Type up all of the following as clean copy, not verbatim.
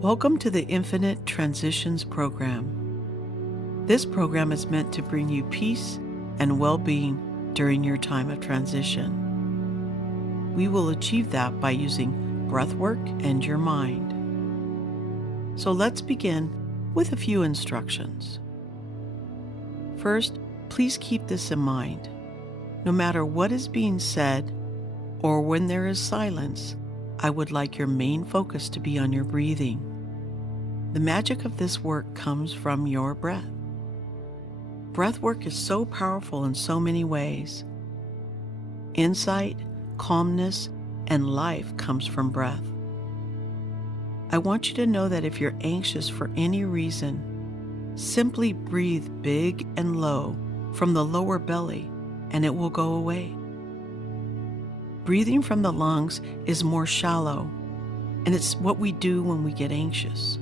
Welcome to the Infinite Transitions program. This program is meant to bring you peace and well-being during your time of transition. We will achieve that by using breath work and your mind. So let's begin with a few instructions. First, please keep this in mind. No matter what is being said or when there is silence, I would like your main focus to be on your breathing. The magic of this work comes from your breath. Breath work is so powerful in so many ways. Insight, calmness, and life comes from breath. I want you to know that if you're anxious for any reason, simply breathe big and low from the lower belly and it will go away. Breathing from the lungs is more shallow, and it's what we do when we get anxious.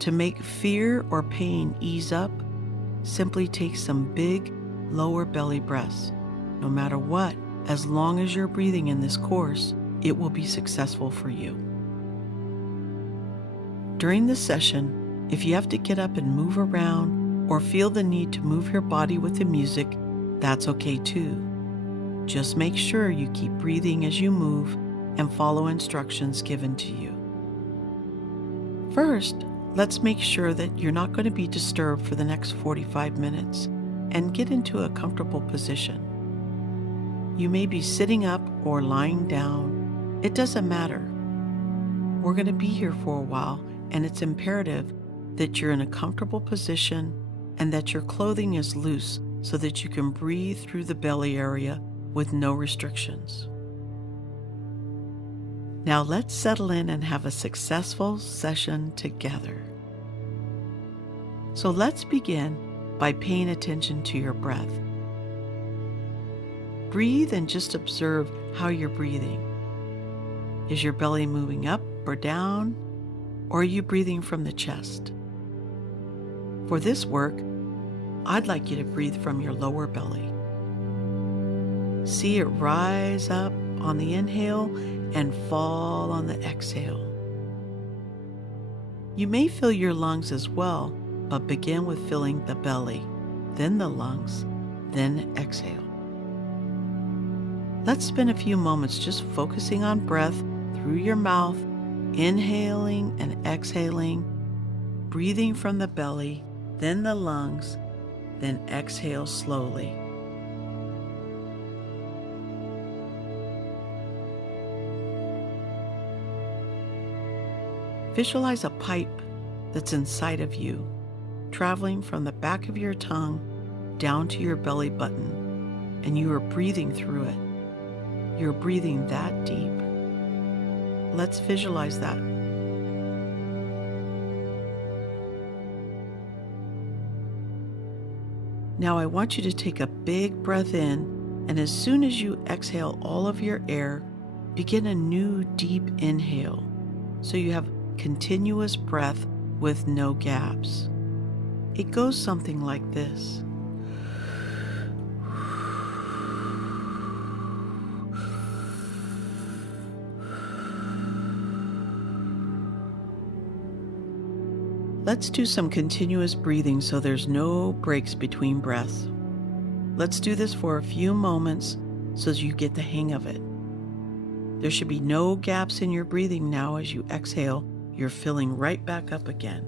To make fear or pain ease up, simply take some big lower belly breaths. No matter what, as long as you're breathing in this course, it will be successful for you. During this session, if you have to get up and move around or feel the need to move your body with the music, that's okay too. Just make sure you keep breathing as you move and follow instructions given to you. First, let's make sure that you're not going to be disturbed for the next 45 minutes and get into a comfortable position. You may be sitting up or lying down. It doesn't matter. We're going to be here for a while, and it's imperative that you're in a comfortable position and that your clothing is loose so that you can breathe through the belly area with no restrictions. Now let's settle in and have a successful session together. So let's begin by paying attention to your breath. Breathe and just observe how you're breathing. Is your belly moving up or down, or are you breathing from the chest? For this work, I'd like you to breathe from your lower belly. See it rise up on the inhale and fall on the exhale. You may fill your lungs as well, but begin with filling the belly, then the lungs, then exhale. Let's spend a few moments just focusing on breath through your mouth, inhaling and exhaling, breathing from the belly, then the lungs, then exhale slowly. Visualize a pipe that's inside of you, traveling from the back of your tongue down to your belly button, and you are breathing through it. You're breathing that deep. Let's visualize that. Now I want you to take a big breath in, and as soon as you exhale all of your air, begin a new deep inhale, so you have continuous breath with no gaps. It goes something like this. Let's do some continuous breathing so there's no breaks between breaths. Let's do this for a few moments so you get the hang of it. There should be no gaps in your breathing now. As you exhale, you're filling right back up again.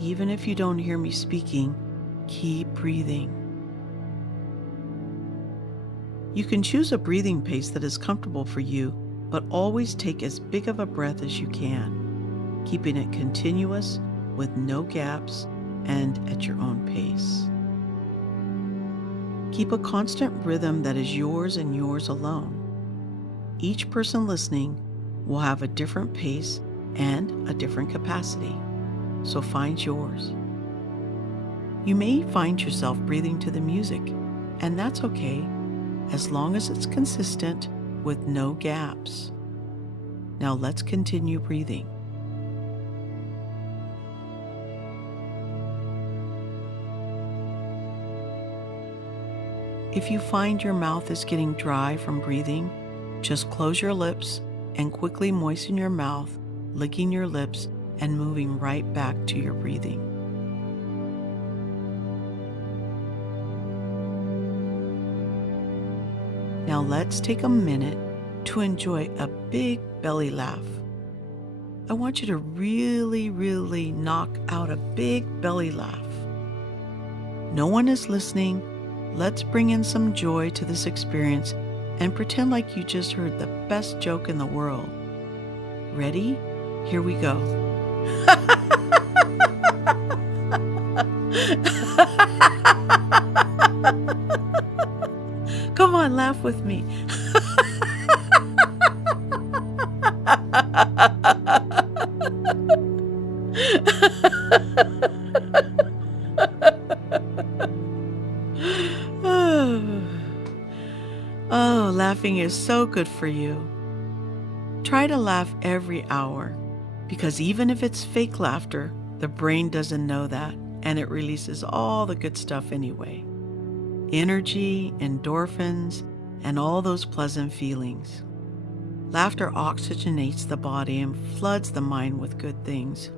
Even if you don't hear me speaking, keep breathing. You can choose a breathing pace that is comfortable for you, but always take as big of a breath as you can, keeping it continuous with no gaps and at your own pace. Keep a constant rhythm that is yours and yours alone. Each person listening will have a different pace and a different capacity, so find yours. You may find yourself breathing to the music, and that's okay, as long as it's consistent with no gaps. Now let's continue breathing. If you find your mouth is getting dry from breathing, just close your lips and quickly moisten your mouth, licking your lips and moving right back to your breathing. Now let's take a minute to enjoy a big belly laugh. I want you to really knock out a big belly laugh. No one is listening. Let's bring in some joy to this experience and pretend like you just heard the best joke in the world. Ready? Here we go. Come on, laugh with me. Oh, laughing is so good for you. Try to laugh every hour, because even if it's fake laughter, the brain doesn't know that, and it releases all the good stuff anyway. Energy, endorphins, and all those pleasant feelings. Laughter oxygenates the body and floods the mind with good things.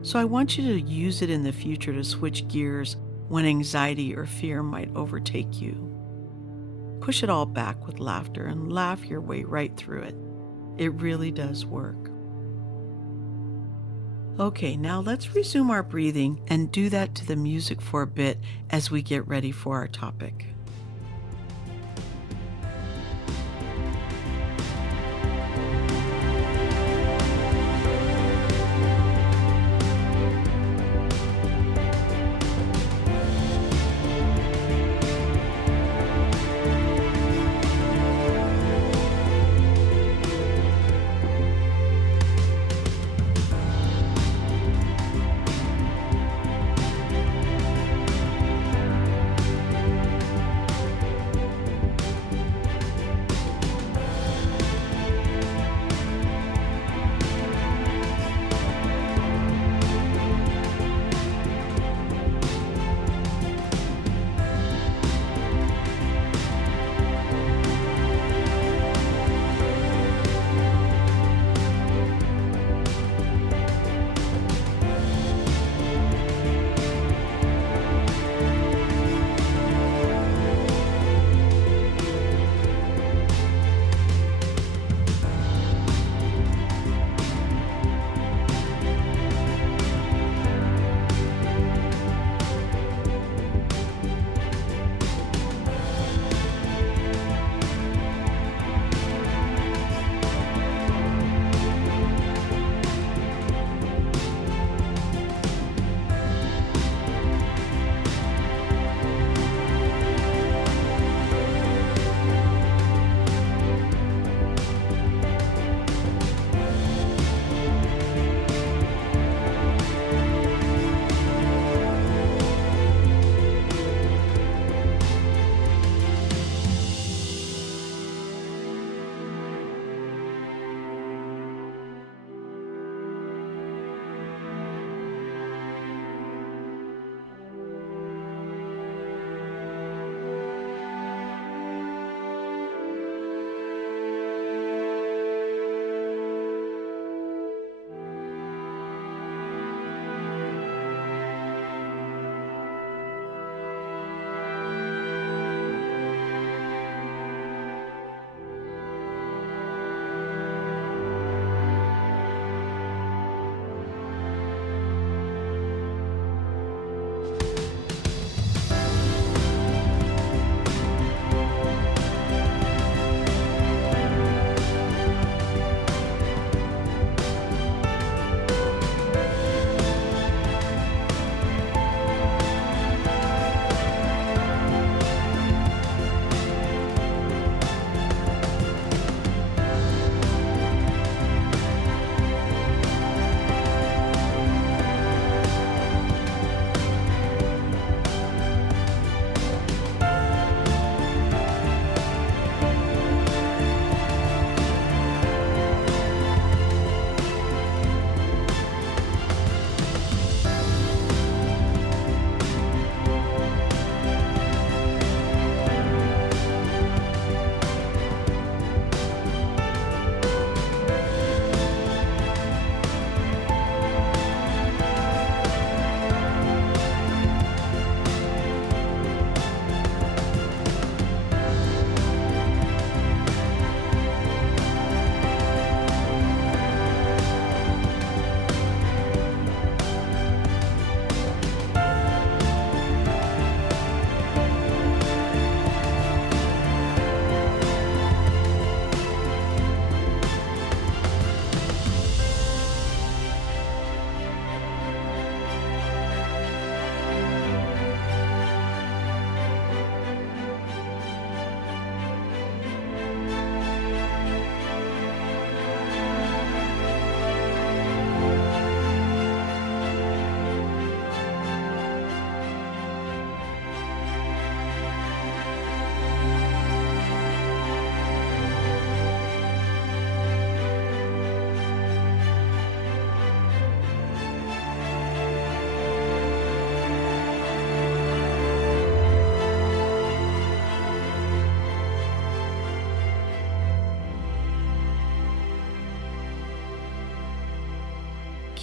So I want you to use it in the future to switch gears when anxiety or fear might overtake you. Push it all back with laughter and laugh your way right through it. It really does work. Okay, now let's resume our breathing and do that to the music for a bit as we get ready for our topic.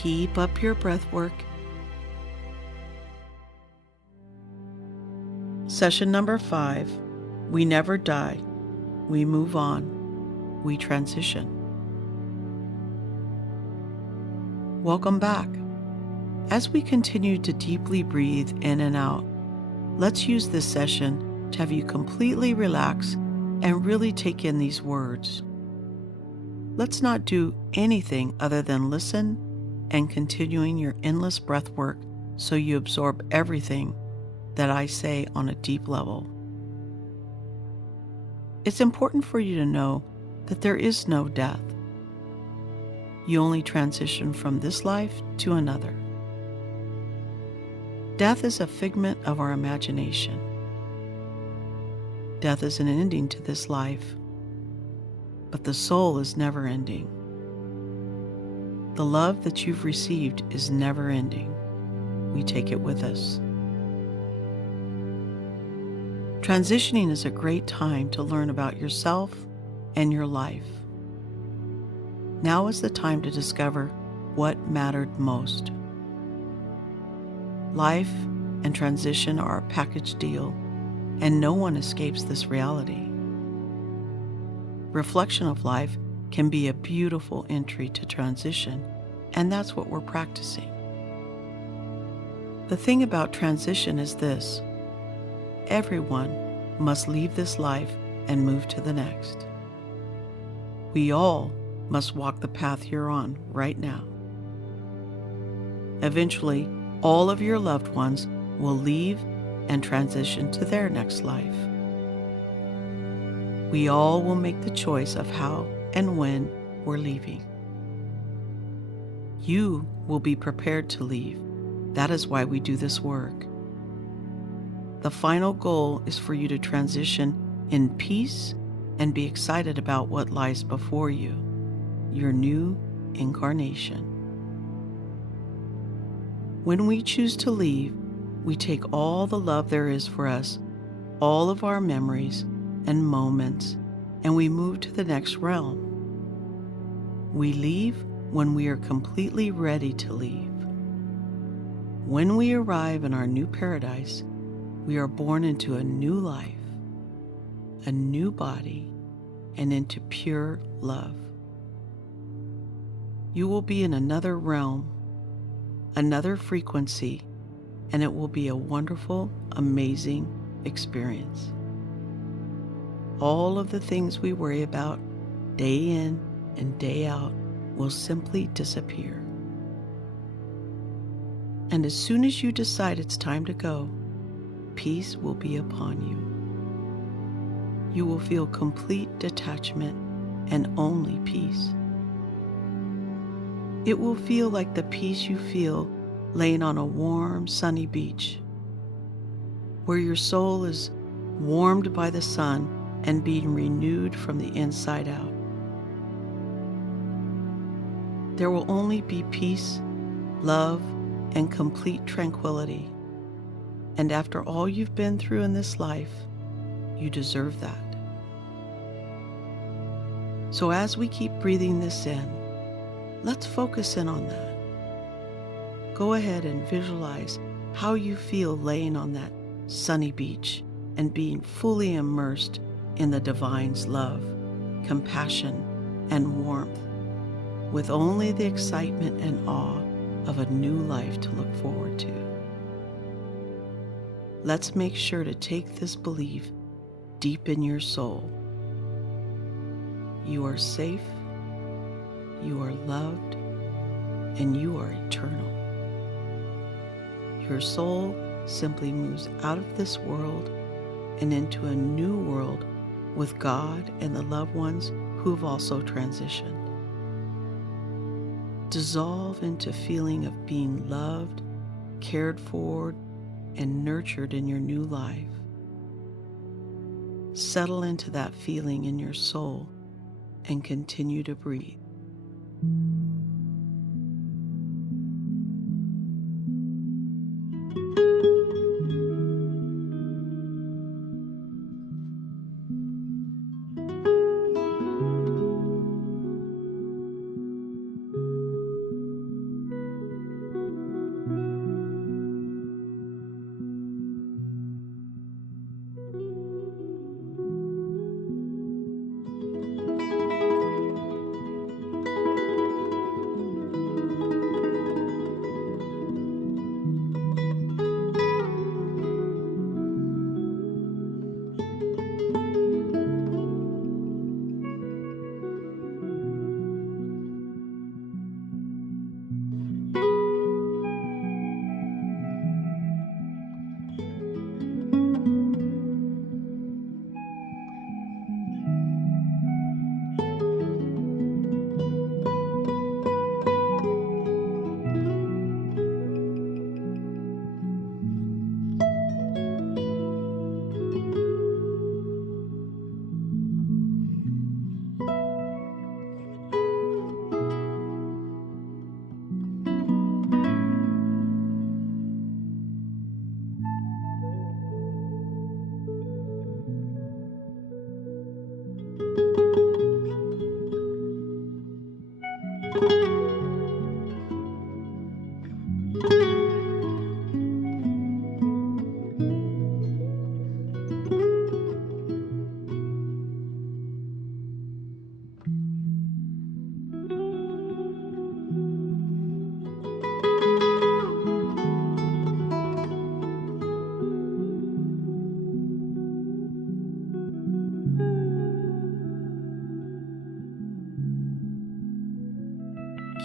Keep up your breath work. Session number 5. We never die. We move on. We transition. Welcome back. As we continue to deeply breathe in and out, let's use this session to have you completely relax and really take in these words. Let's not do anything other than listen and continuing your endless breath work so you absorb everything that I say on a deep level. It's important for you to know that there is no death. You only transition from this life to another. Death is a figment of our imagination. Death is an ending to this life, but the soul is never ending. The love that you've received is never ending. We take it with us. Transitioning is a great time to learn about yourself and your life. Now is the time to discover what mattered most. Life and transition are a package deal, and no one escapes this reality. Reflection of life can be a beautiful entry to transition, and that's what we're practicing. The thing about transition is this: everyone must leave this life and move to the next. We all must walk the path you're on right now. Eventually, all of your loved ones will leave and transition to their next life. We all will make the choice of how and when we're leaving. You will be prepared to leave. That is why we do this work. The final goal is for you to transition in peace and be excited about what lies before you, your new incarnation. When we choose to leave, we take all the love there is for us, all of our memories and moments, and we move to the next realm. We leave when we are completely ready to leave. When we arrive in our new paradise, we are born into a new life, a new body, and into pure love. You will be in another realm, another frequency, and it will be a wonderful, amazing experience. All of the things we worry about day in and day out will simply disappear. And as soon as you decide it's time to go, peace will be upon you. You will feel complete detachment and only peace. It will feel like the peace you feel laying on a warm, sunny beach, where your soul is warmed by the sun and being renewed from the inside out. There will only be peace, love, and complete tranquility. And after all you've been through in this life, you deserve that. So as we keep breathing this in, let's focus in on that. Go ahead and visualize how you feel laying on that sunny beach and being fully immersed in the divine's love, compassion, and warmth, with only the excitement and awe of a new life to look forward to. Let's make sure to take this belief deep in your soul. You are safe, you are loved, and you are eternal. Your soul simply moves out of this world and into a new world with God and the loved ones who've also transitioned. Dissolve into feeling of being loved, cared for, and nurtured in your new life. Settle into that feeling in your soul and continue to breathe.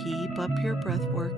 Keep up your breath work.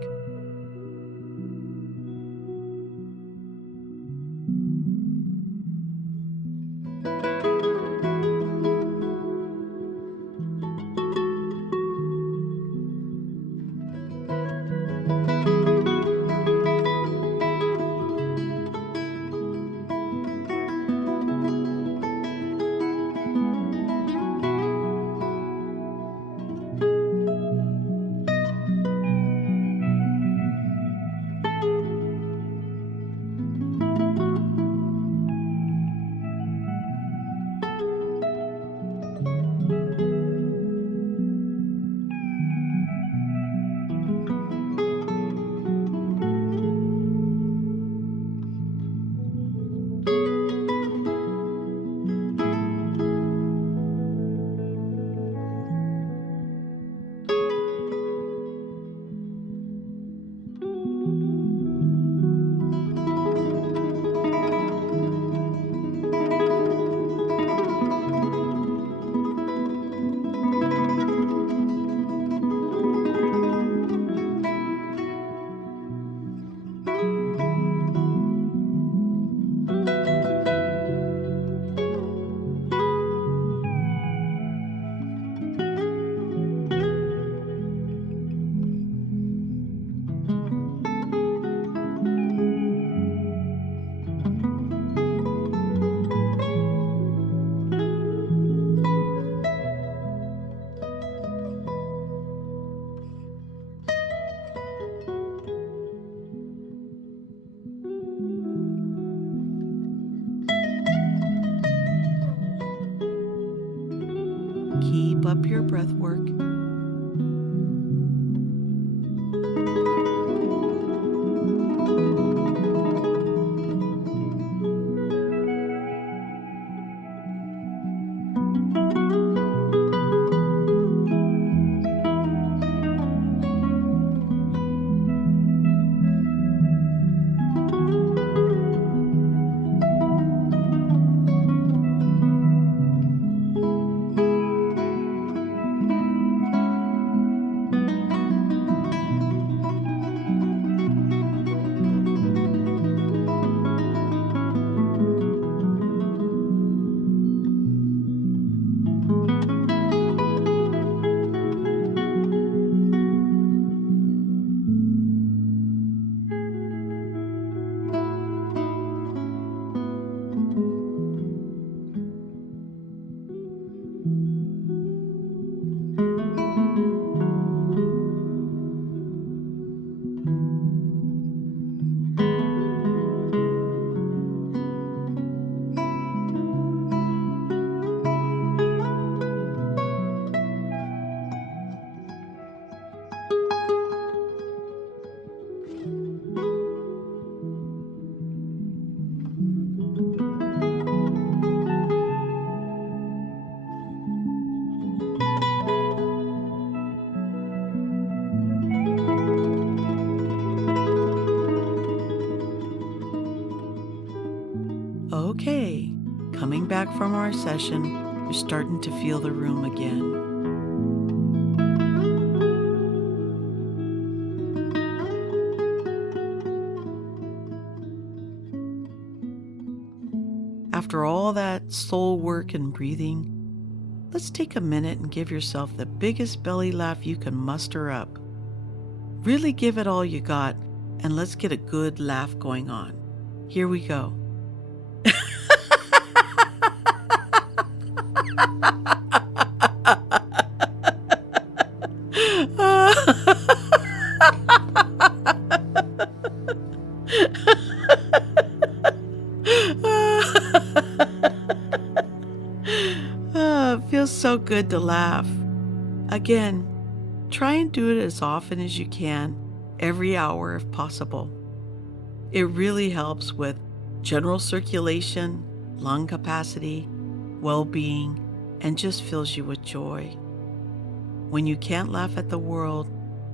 Keep up your breath work. Okay, coming back from our session, you're starting to feel the room again. After all that soul work and breathing, let's take a minute and give yourself the biggest belly laugh you can muster up. Really give it all you got, and let's get a good laugh going on. Here we go. It feels so good to laugh. Again, try and do it as often as you can, every hour if possible. It really helps with general circulation, lung capacity, well-being, and just fills you with joy. When you can't laugh at the world,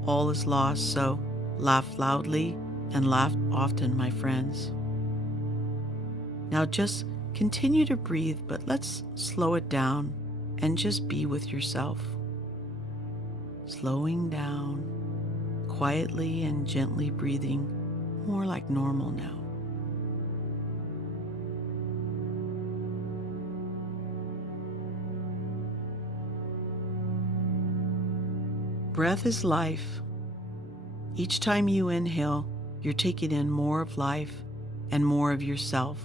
all is lost, so laugh loudly and laugh often, my friends. Now just continue to breathe, but let's slow it down and just be with yourself. Slowing down quietly and gently breathing more like normal now. Breath is life. Each time you inhale, you're taking in more of life and more of yourself.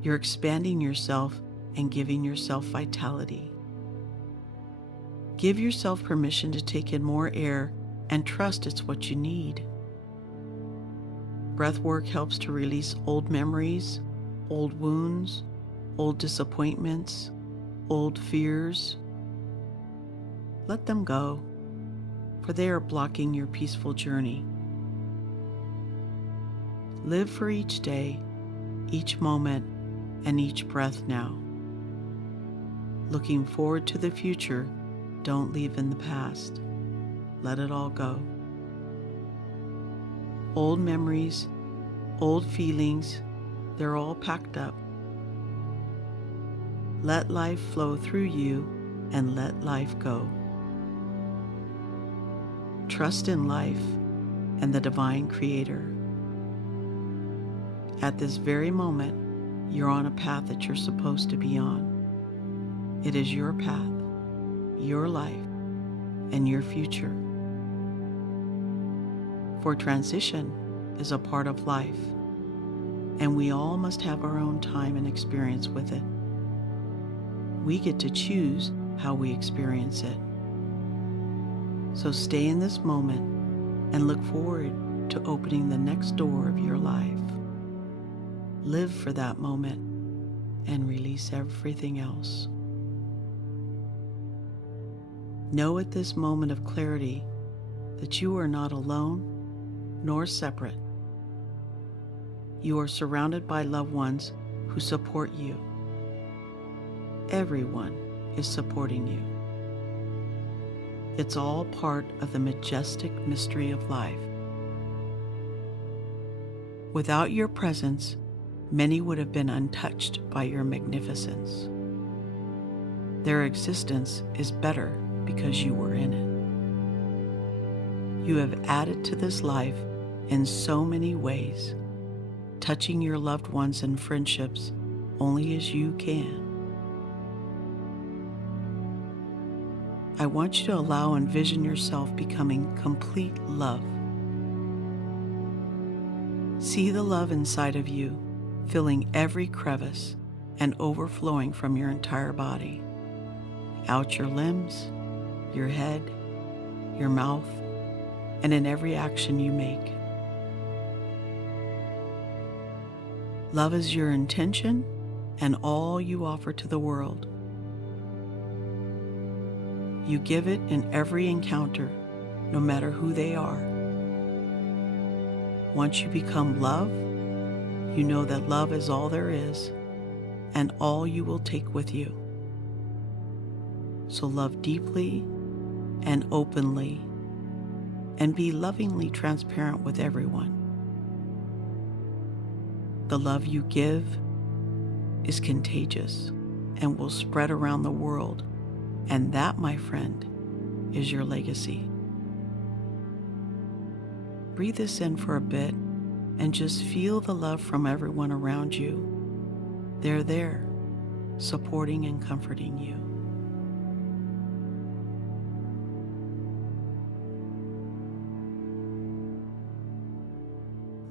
You're expanding yourself and giving yourself vitality. Give yourself permission to take in more air and trust it's what you need. Breath work helps to release old memories, old wounds, old disappointments, old fears. Let them go, for they are blocking your peaceful journey. Live for each day, each moment, and each breath now. Looking forward to the future, don't live in the past. Let it all go. Old memories, old feelings, they're all packed up. Let life flow through you and let life go. Trust in life and the divine creator. At this very moment, you're on a path that you're supposed to be on. It is your path, your life, and your future. For transition is a part of life, and we all must have our own time and experience with it. We get to choose how we experience it. So stay in this moment and look forward to opening the next door of your life. Live for that moment and release everything else. Know at this moment of clarity that you are not alone nor separate. You are surrounded by loved ones who support you. Everyone is supporting you. It's all part of the majestic mystery of life. Without your presence, many would have been untouched by your magnificence. Their existence is better because you were in it. You have added to this life in so many ways, touching your loved ones and friendships only as you can. I want you to allow and envision yourself becoming complete love. See the love inside of you, filling every crevice and overflowing from your entire body, out your limbs, your head, your mouth, and in every action you make. Love is your intention and all you offer to the world. You give it in every encounter, no matter who they are. Once you become love, you know that love is all there is and all you will take with you. So love deeply and openly and be lovingly transparent with everyone. The love you give is contagious and will spread around the world. And that, my friend, is your legacy. Breathe this in for a bit and just feel the love from everyone around you. They're there, supporting and comforting you.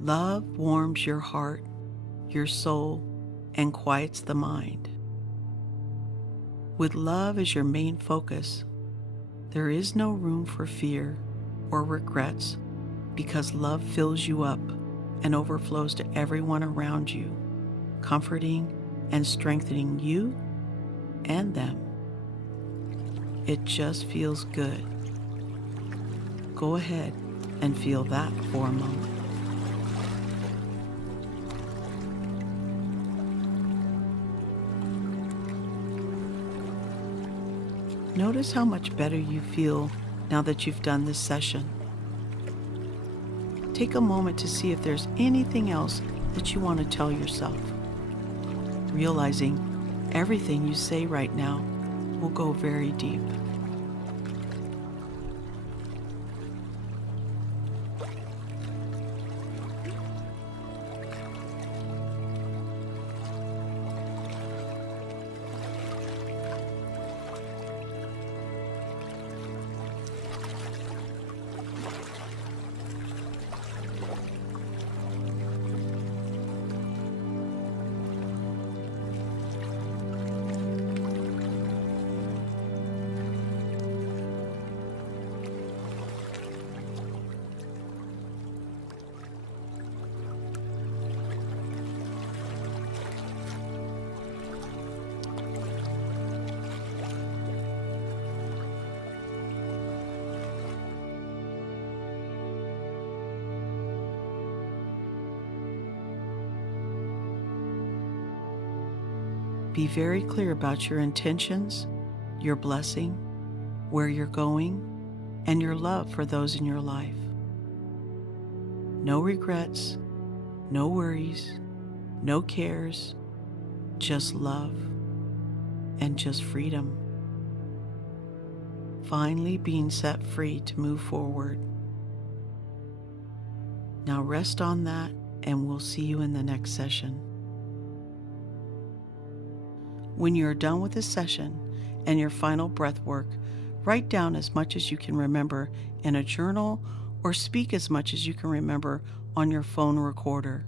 Love warms your heart, your soul, and quiets the mind. With love as your main focus, there is no room for fear or regrets because love fills you up and overflows to everyone around you, comforting and strengthening you and them. It just feels good. Go ahead and feel that for a moment. Notice how much better you feel now that you've done this session. Take a moment to see if there's anything else that you want to tell yourself, realizing everything you say right now will go very deep. Be very clear about your intentions, your blessing, where you're going, and your love for those in your life. No regrets, no worries, no cares, just love and just freedom. Finally being set free to move forward. Now rest on that, and we'll see you in the next session. When you're done with this session and your final breath work, write down as much as you can remember in a journal or speak as much as you can remember on your phone recorder.